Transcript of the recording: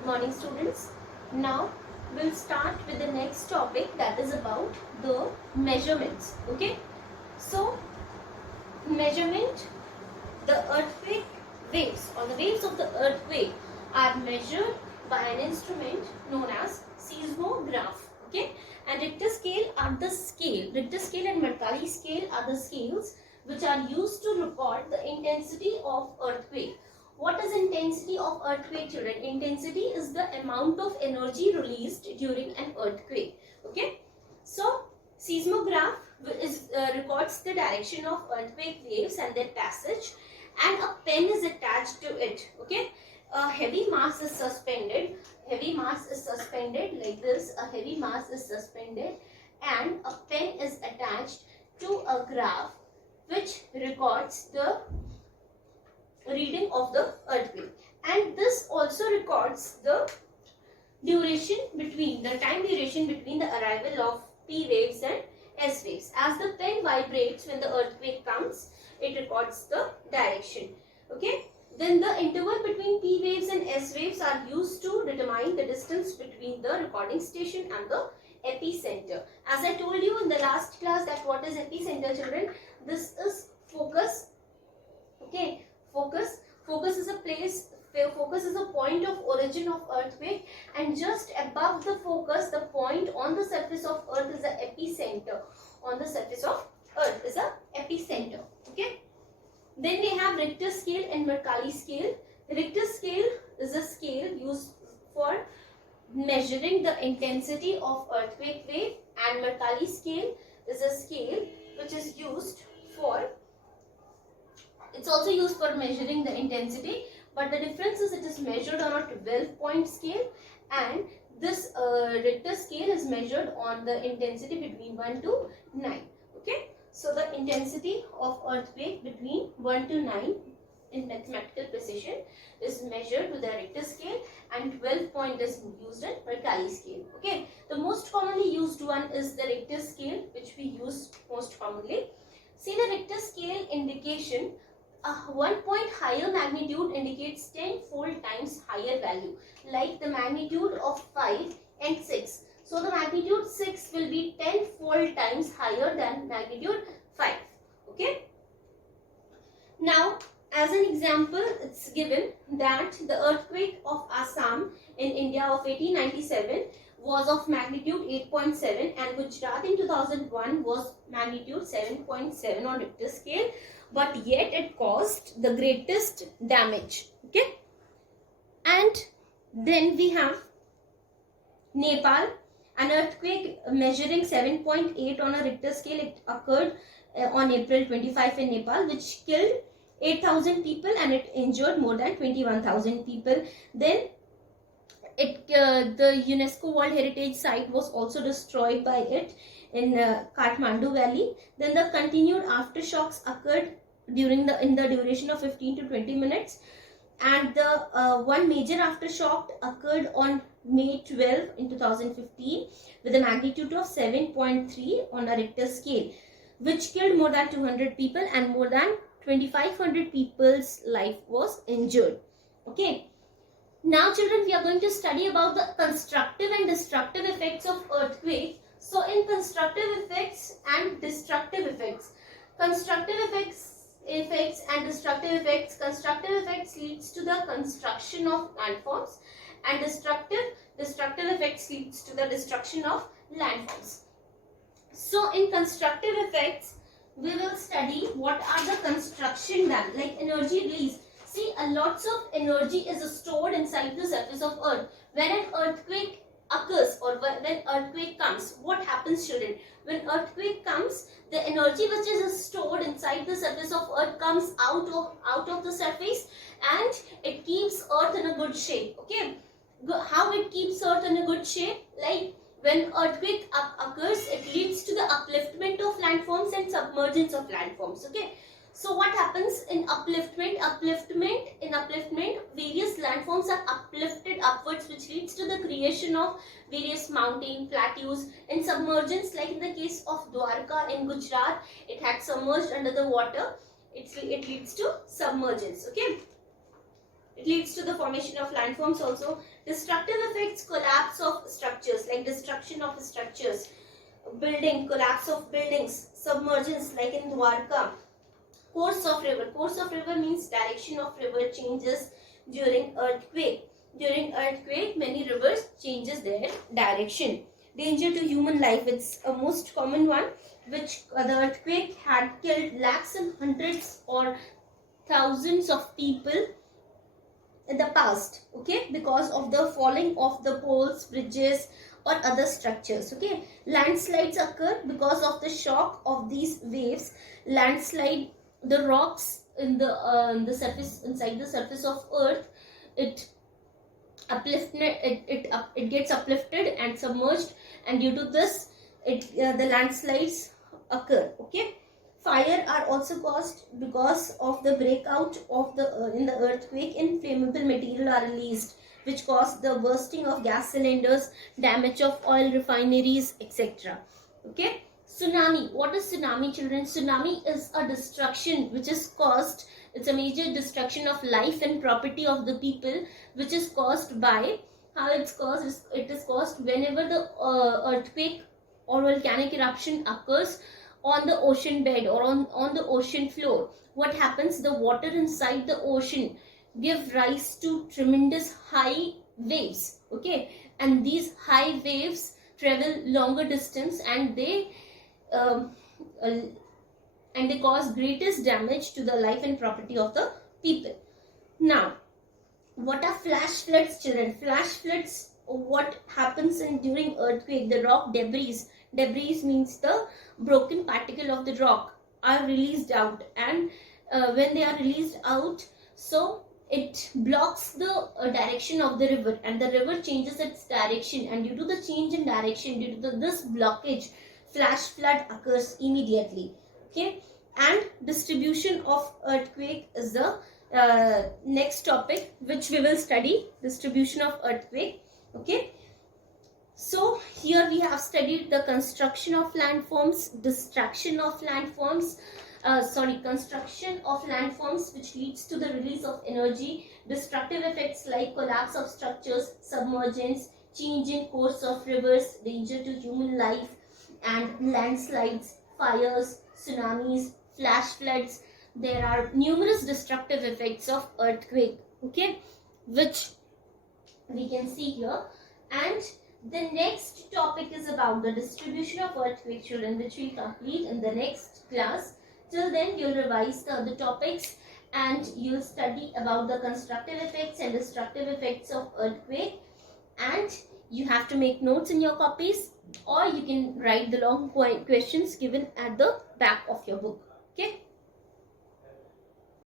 Good morning, students. Now we'll start with the next topic, that is about the measurements. Okay, so measurement, the earthquake waves or the waves of the earthquake are measured by an instrument known as seismograph. Okay, and Richter scale and Mercalli scale are the scales which are used to record the intensity of earthquake. What is intensity of earthquake, children? Intensity is the amount of energy released during an earthquake. Okay, so seismograph records the direction of earthquake waves and their passage, and a pen is attached to it. Okay, a heavy mass is suspended. Heavy mass is suspended like this. A heavy mass is suspended, and a pen is attached to a graph which records the reading of the earthquake, and this also records the time duration between the arrival of P waves and S waves. As the pen vibrates when the earthquake comes, it records the direction. Okay, then the interval between P waves and S waves are used to determine the distance between the recording station and the epicenter. As I told you in the last class that what is epicenter, children? This is focus. Okay, focus is a place, focus is a point of origin of earthquake, and just above the focus, the point on the surface of earth is the epicenter. On the surface of earth is a epicenter. Okay, then we have Richter scale and Mercalli scale. Richter scale is a scale used for measuring the intensity of earthquake wave, and Mercalli scale is a scale which is used for, it's also used for measuring the intensity, but the difference is it is measured on a 12-point scale, and this Richter scale is measured on the intensity between 1 to 9. Okay, so the intensity of earthquake between 1 to 9 in mathematical precision is measured with the Richter scale, and 12-point is used in Mercalli scale. Okay, the most commonly used one is the Richter scale, which we use most commonly. See the Richter scale indication. A 1 point higher magnitude indicates 10-fold times higher value, like the magnitude of 5 and 6. So the magnitude 6 will be 10-fold times higher than magnitude 5. Okay. Now, as an example, it's given that the earthquake of Assam in India of 1897 was of magnitude 8.7, and Gujarat in 2001 was magnitude 7.7 on Richter scale, but yet it caused the greatest damage. Okay, and then we have Nepal, an earthquake measuring 7.8 on a Richter scale. It occurred on April 25 in Nepal, which killed 8,000 people and it injured more than 21,000 people. Then the UNESCO World Heritage Site was also destroyed by it in Kathmandu Valley. Then the continued aftershocks occurred in the duration of 15 to 20 minutes, and the one major aftershock occurred on May 12 in 2015 with a magnitude of 7.3 on a Richter scale, which killed more than 200 people and more than 2,500 people's life was injured. Okay. Now, children, we are going to study about the constructive and destructive effects of earthquake. So, in constructive effects and destructive effects, constructive effects and destructive effects. Constructive effects leads to the construction of landforms, and destructive effects leads to the destruction of landforms. So, in constructive effects, we will study what are the construction done, like energy release. See, lots of energy is stored inside the surface of earth. When an earthquake occurs or when earthquake comes, what happens, children? When earthquake comes, the energy which is stored inside the surface of earth comes out of the surface, and it keeps earth in a good shape. Okay, how it keeps earth in a good shape? Like when earthquake occurs, it leads to the upliftment of landforms and submergence of landforms. Okay. So what happens in upliftment? In upliftment, various landforms are uplifted upwards, which leads to the creation of various mountain plateaus. In submergence, like in the case of Dwarka in Gujarat, it had submerged under the water. It leads to submergence. Okay. It leads to the formation of landforms also. Destructive effects, collapse of structures, like destruction of structures, building, collapse of buildings, submergence like in Dwarka. Course of river. Course of river means direction of river changes during earthquake. During earthquake, many rivers changes their direction. Danger to human life. It's a most common one, which the earthquake had killed lakhs and hundreds or thousands of people in the past, okay, because of the falling of the poles, bridges or other structures. Okay, landslides occur because of the shock of these waves. Landslide, the rocks in the surface, inside the surface of earth, it gets uplifted and submerged, and due to this the landslides occur. Okay, fire are also caused because of the breakout of the in the earthquake. Inflammable material are released, which cause the bursting of gas cylinders, damage of oil refineries, etc. Okay, tsunami. What is tsunami, children? Tsunami is a destruction which is caused, it's a major destruction of life and property of the people, which is caused by, how it's caused, it is caused whenever the earthquake or volcanic eruption occurs on the ocean bed or on the ocean floor. What happens? The water inside the ocean give rise to tremendous high waves. Okay, and these high waves travel longer distance, and they cause greatest damage to the life and property of the people. Now, what are flash floods, children? Flash floods, what happens during earthquake? The rock debris means the broken particle of the rock are released out, and when they are released out, so it blocks the direction of the river, and the river changes its direction, and due to the change in direction, due to this blockage, flash flood occurs immediately. Okay, and distribution of earthquake is the next topic which we will study, distribution of earthquake. Okay, so here we have studied the construction of landforms, construction of landforms which leads to the release of energy, destructive effects like collapse of structures, submergence, change in course of rivers, danger to human life, and landslides, fires, tsunamis, flash floods. There are numerous destructive effects of earthquake, okay, which we can see here. And the next topic is about the distribution of earthquake, children, which we complete in the next class. Till then, you'll revise the other topics, and you'll study about the constructive effects and destructive effects of earthquake, and you have to make notes in your copies, or you can write the long questions given at the back of your book. Okay.